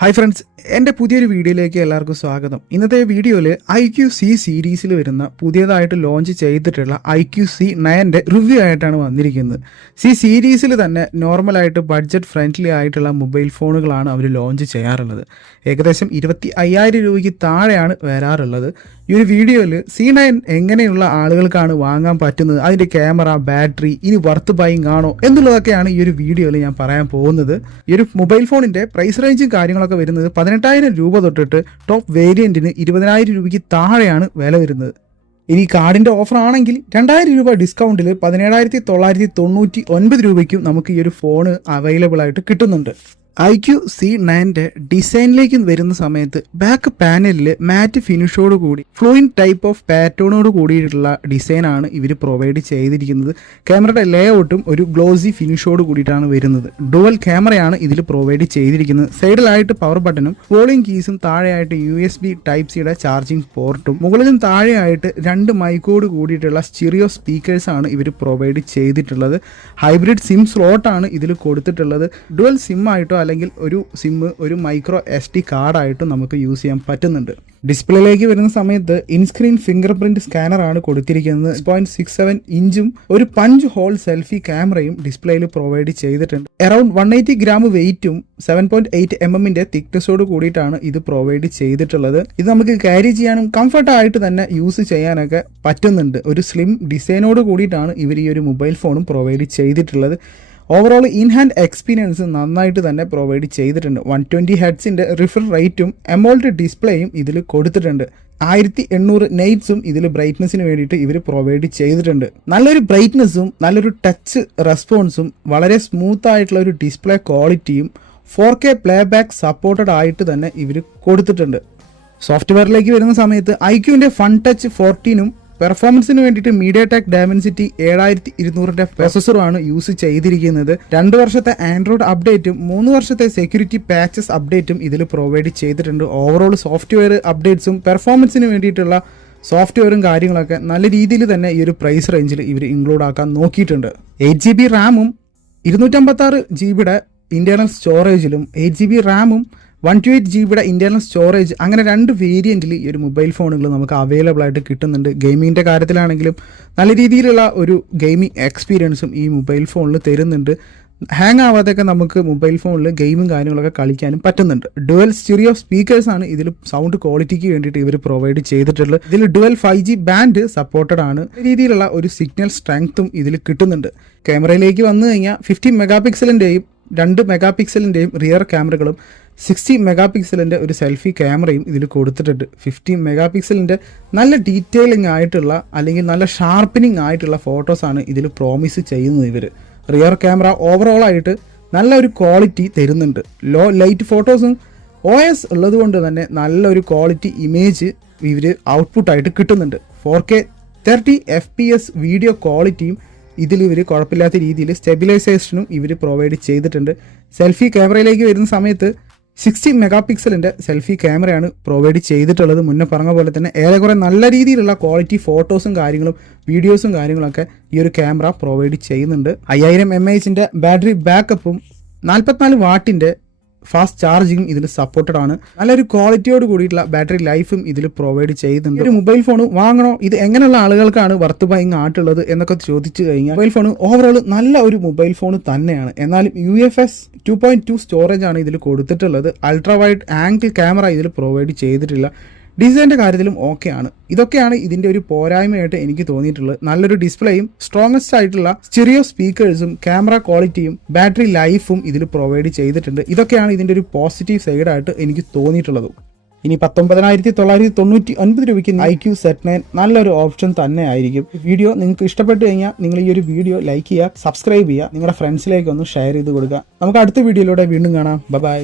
Hi friends, എൻ്റെ പുതിയൊരു വീഡിയോയിലേക്ക് എല്ലാവർക്കും സ്വാഗതം. ഇന്നത്തെ വീഡിയോയിൽ IQC സീരീസിൽ വരുന്ന പുതിയതായിട്ട് ലോഞ്ച് ചെയ്തിട്ടുള്ള IQC9 റിവ്യൂ ആയിട്ടാണ് വന്നിരിക്കുന്നത്. സീരീസിൽ തന്നെ നോർമലായിട്ട് ബഡ്ജറ്റ് ഫ്രണ്ട്ലി ആയിട്ടുള്ള മൊബൈൽ ഫോണുകളാണ് അവർ ലോഞ്ച് ചെയ്യാറുള്ളത്. ഏകദേശം 25,000 രൂപയ്ക്ക് താഴെയാണ് വരാറുള്ളത്. ഈ ഒരു വീഡിയോയിൽ C9 എങ്ങനെയുള്ള ആളുകൾക്കാണ് വാങ്ങാൻ പറ്റുന്നത്, അതിൻ്റെ ക്യാമറ, ബാറ്ററി, ഇനി വർത്ത് ബൈങ് ആണോ എന്നുള്ളതൊക്കെയാണ് ഈ ഒരു വീഡിയോയിൽ ഞാൻ പറയാൻ പോകുന്നത്. ഈ ഒരു മൊബൈൽ ഫോണിൻ്റെ പ്രൈസ് റേഞ്ചും കാര്യങ്ങളൊക്കെ വരുന്നത് 18,000 രൂപ തൊട്ടിട്ട് ടോപ്പ് വേരിയന്റിന് 20,000 രൂപയ്ക്ക് താഴെയാണ് വില വരുന്നത്. ഇനി കാർഡിൻ്റെ ഓഫർ ആണെങ്കിൽ 2,000 രൂപ ഡിസ്കൗണ്ടിൽ 17,999 രൂപയ്ക്കും നമുക്ക് ഈ ഒരു ഫോണ് അവൈലബിൾ ആയിട്ട് കിട്ടുന്നുണ്ട്. IQC9 ഡിസൈനിലേക്ക് വരുന്ന സമയത്ത് ബാക്ക് പാനലിൽ മാറ്റ് ഫിനിഷോട് കൂടി ഫ്ലൂയിൻ ടൈപ്പ് ഓഫ് പാറ്റേണോട് കൂടിയിട്ടുള്ള ഡിസൈനാണ് ഇവർ പ്രൊവൈഡ് ചെയ്തിരിക്കുന്നത്. ക്യാമറയുടെ ലേഔട്ടും ഒരു ഗ്ലോസി ഫിനിഷോട് കൂടിയിട്ടാണ് വരുന്നത്. ഡുവൽ ക്യാമറയാണ് ഇതിൽ പ്രൊവൈഡ് ചെയ്തിരിക്കുന്നത്. സൈഡിലായിട്ട് പവർ ബട്ടണും വോളിയം കീസും, താഴെയായിട്ട് USB Type C ചാർജിങ് പോർട്ടും, മുകളിലും താഴെയായിട്ട് 2 മൈക്കോട് കൂടിയിട്ടുള്ള സ്റ്റീരിയോ സ്പീക്കേഴ്സാണ് ഇവർ പ്രൊവൈഡ് ചെയ്തിട്ടുള്ളത്. ഹൈബ്രിഡ് സിം സ്ലോട്ടാണ് ഇതിൽ കൊടുത്തിട്ടുള്ളത്. ഡുവൽ സിം ആയിട്ടോ അല്ലെങ്കിൽ ഒരു സിമ്മ്, ഒരു മൈക്രോ SD കാർഡായിട്ടും നമുക്ക് യൂസ് ചെയ്യാൻ പറ്റുന്നുണ്ട്. ഡിസ്പ്ലേയിലേക്ക് വരുന്ന സമയത്ത് ഇൻസ്ക്രീൻ ഫിംഗർ പ്രിന്റ് സ്കാനറാണ് കൊടുത്തിരിക്കുന്നത്. 6.67 ഇഞ്ചും ഒരു പഞ്ച് ഹോൾ സെൽഫി ക്യാമറയും ഡിസ്പ്ലേയിൽ പ്രൊവൈഡ് ചെയ്തിട്ടുണ്ട്. അറൌണ്ട് 180 ഗ്രാം വെയിറ്റും 7.8 mm തിക്നെസ്സോട് കൂടിയിട്ടാണ് ഇത് പ്രൊവൈഡ് ചെയ്തിട്ടുള്ളത്. ഇത് നമുക്ക് ക്യാരി ചെയ്യാനും കംഫർട്ടായിട്ട് തന്നെ യൂസ് ചെയ്യാനൊക്കെ പറ്റുന്നുണ്ട്. ഒരു സ്ലിം ഡിസൈനോട് കൂടിയിട്ടാണ് ഇവർ ഈ ഒരു മൊബൈൽ ഫോണും പ്രൊവൈഡ് ചെയ്തിട്ടുള്ളത്. ഓവറോൾ ഇൻ ഹാൻഡ് എക്സ്പീരിയൻസ് നന്നായിട്ട് തന്നെ പ്രൊവൈഡ് ചെയ്തിട്ടുണ്ട്. 120 ഹെർട്സിൻ്റെ റിഫ്രഷ് റേറ്റും എമോൾഡ് ഡിസ്പ്ലേയും ഇതിൽ കൊടുത്തിട്ടുണ്ട്. 1800 നൈറ്റ്സും ഇതിൽ ബ്രൈറ്റ്നസ്സിന് വേണ്ടിയിട്ട് ഇവർ പ്രൊവൈഡ് ചെയ്തിട്ടുണ്ട്. നല്ലൊരു ബ്രൈറ്റ്നസ്സും നല്ലൊരു ടച്ച് റെസ്പോൺസും വളരെ സ്മൂത്ത് ആയിട്ടുള്ള ഒരു ഡിസ്പ്ലേ ക്വാളിറ്റിയും 4K പ്ലേ ബാക്ക് സപ്പോർട്ടഡ് ആയിട്ട് തന്നെ ഇവർ കൊടുത്തിട്ടുണ്ട്. സോഫ്റ്റ്വെയറിലേക്ക് വരുന്ന സമയത്ത് IQൻ്റെ ഫൺ ടച്ച് 14ഉം പെർഫോമൻസിന് വേണ്ടിയിട്ട് MediaTek Dimensity 7200 പ്രോസസ്സറുമാണ് യൂസ് ചെയ്തിരിക്കുന്നത്. 2 വർഷത്തെ ആൻഡ്രോയിഡ് അപ്ഡേറ്റും 3 വർഷത്തെ സെക്യൂരിറ്റി പാച്ചസ് അപ്ഡേറ്റും ഇതിൽ പ്രൊവൈഡ് ചെയ്തിട്ടുണ്ട്. ഓവറോൾ സോഫ്റ്റ്വെയർ അപ്ഡേറ്റ്സും പെർഫോമൻസിന് വേണ്ടിയിട്ടുള്ള സോഫ്റ്റ്വെയറും കാര്യങ്ങളൊക്കെ നല്ല രീതിയിൽ തന്നെ ഈ ഒരു പ്രൈസ് റേഞ്ചിൽ ഇവർ ഇൻക്ലൂഡ് ആക്കാൻ നോക്കിയിട്ടുണ്ട്. 8GB റാമും 256 GB ഇന്റേണൽ സ്റ്റോറേജിലും 8GB റാമും 128GB ഇന്റർണൽ സ്റ്റോറേജ്, അങ്ങനെ 2 വേരിയന്റിൽ ഈ ഒരു മൊബൈൽ ഫോണുകൾ നമുക്ക് അവൈലബിൾ ആയിട്ട് കിട്ടുന്നുണ്ട്. ഗെയിമിങ്ങിൻ്റെ കാര്യത്തിലാണെങ്കിലും നല്ല രീതിയിലുള്ള ഒരു ഗെയിമിംഗ് എക്സ്പീരിയൻസും ഈ മൊബൈൽ ഫോണിൽ തരുന്നുണ്ട്. ഹാങ് ആവാതെയൊക്കെ നമുക്ക് മൊബൈൽ ഫോണിൽ ഗെയിമും കാര്യങ്ങളൊക്കെ കളിക്കാനും പറ്റുന്നുണ്ട്. ഡുവൽ സ്റ്റീരിയോ സ്പീക്കേഴ്സാണ് ഇതിൽ സൗണ്ട് ക്വാളിറ്റിക്ക് വേണ്ടിയിട്ട് ഇവർ പ്രൊവൈഡ് ചെയ്തിട്ടുള്ളത്. ഇതിൽ ഡുവൽ 5G ബാൻഡ് സപ്പോർട്ടഡ് ആണ്. രീതിയിലുള്ള ഒരു സിഗ്നൽ സ്ട്രെങ്ത്തും ഇതിൽ കിട്ടുന്നുണ്ട്. ക്യാമറയിലേക്ക് വന്നു കഴിഞ്ഞാൽ 50 മെഗാപിക്സലിൻ്റെയും 2 മെഗാപിക്സലിൻ്റെയും റിയർ ക്യാമറകളും 60 മെഗാപിക്സലിൻ്റെ ഒരു സെൽഫി ക്യാമറയും ഇതിൽ കൊടുത്തിട്ടുണ്ട്. 50 മെഗാപിക്സലിൻ്റെ നല്ല ഡീറ്റെയിലിംഗ് ആയിട്ടുള്ള അല്ലെങ്കിൽ നല്ല ഷാർപ്പനിങ് ആയിട്ടുള്ള ഫോട്ടോസാണ് ഇതിൽ പ്രോമിസ് ചെയ്യുന്നത് ഇവർ. റിയർ ക്യാമറ ഓവറോൾ ആയിട്ട് നല്ലൊരു ക്വാളിറ്റി തരുന്നുണ്ട്. ലോ ലൈറ്റ് ഫോട്ടോസും OS ഉള്ളത് കൊണ്ട് തന്നെ നല്ലൊരു ക്വാളിറ്റി ഇമേജ് ഇവർ ഔട്ട്പുട്ടായിട്ട് കിട്ടുന്നുണ്ട്. 4K 30 FPS വീഡിയോ ക്വാളിറ്റിയും ഇതിൽ ഇവർ കുഴപ്പമില്ലാത്ത രീതിയിൽ സ്റ്റെബിലൈസേഷനും ഇവർ പ്രൊവൈഡ് ചെയ്തിട്ടുണ്ട്. സെൽഫി ക്യാമറയിലേക്ക് വരുന്ന സമയത്ത് 60 മെഗാപിക്സലിൻ്റെ സെൽഫി ക്യാമറയാണ് പ്രൊവൈഡ് ചെയ്തിട്ടുള്ളത്. മുന്നേ പറഞ്ഞ പോലെ തന്നെ ഏറെക്കുറെ നല്ല രീതിയിലുള്ള ക്വാളിറ്റി ഫോട്ടോസും കാര്യങ്ങളും വീഡിയോസും കാര്യങ്ങളൊക്കെ ഈ ഒരു ക്യാമറ പ്രൊവൈഡ് ചെയ്യുന്നുണ്ട്. 5000 mAh ബാറ്ററി ബാക്കപ്പും 44 വാട്ടിൻ്റെ ഫാസ്റ്റ് ചാർജിങ്ങും ഇതിൽ സപ്പോർട്ടഡ് ആണ്. നല്ലൊരു ക്വാളിറ്റിയോട് കൂടിയിട്ടുള്ള ബാറ്ററി ലൈഫും ഇതിൽ പ്രൊവൈഡ് ചെയ്യുന്നുണ്ട്. ഒരു മൊബൈൽ ഫോൺ വാങ്ങണോ, ഇത് എങ്ങനെയുള്ള ആളുകൾക്കാണ് വർത്ത് ബൈങ് ആയിട്ടുള്ളത് എന്നൊക്കെ ചോദിച്ചു കഴിഞ്ഞാൽ മൊബൈൽ ഫോൺ ഓവറോൾ നല്ല ഒരു മൊബൈൽ ഫോൺ തന്നെയാണ്. എന്നാലും UFS 2.2 സ്റ്റോറേജ് ആണ് ഇതിൽ കൊടുത്തിട്ടുള്ളത്. അൾട്രാ വൈഡ് ആംഗിൾ ക്യാമറ ഇതിൽ പ്രൊവൈഡ് ചെയ്തിട്ടില്ല. ഡിസൈൻ്റെ കാര്യത്തിലും ഓക്കെയാണ്. ഇതൊക്കെയാണ് ഇതിൻ്റെ ഒരു പോരായ്മയായിട്ട് എനിക്ക് തോന്നിയിട്ടുള്ളത്. നല്ലൊരു ഡിസ്പ്ലേയും സ്ട്രോങ്ങസ്റ്റ് ആയിട്ടുള്ള സ്റ്റീരിയോ സ്പീക്കേഴ്സും ക്യാമറ ക്വാളിറ്റിയും ബാറ്ററി ലൈഫും ഇതിൽ പ്രൊവൈഡ് ചെയ്തിട്ടുണ്ട്. ഇതൊക്കെയാണ് ഇതിൻ്റെ ഒരു പോസിറ്റീവ് സൈഡായിട്ട് എനിക്ക് തോന്നിയിട്ടുള്ളത്. ഇനി 19,999 രൂപയ്ക്ക് IQZ9 നല്ലൊരു ഓപ്ഷൻ തന്നെ ആയിരിക്കും. വീഡിയോ നിങ്ങൾക്ക് ഇഷ്ടപ്പെട്ട് കഴിഞ്ഞാൽ നിങ്ങൾ ഈ ഒരു വീഡിയോ ലൈക്ക് ചെയ്യുക, സബ്സ്ക്രൈബ് ചെയ്യുക, നിങ്ങളുടെ ഫ്രണ്ട്സിലേക്ക് ഒന്ന് ഷെയർ ചെയ്ത് കൊടുക്കുക. നമുക്ക് അടുത്ത വീഡിയോയിലൂടെ വീണ്ടും കാണാം. ബൈ.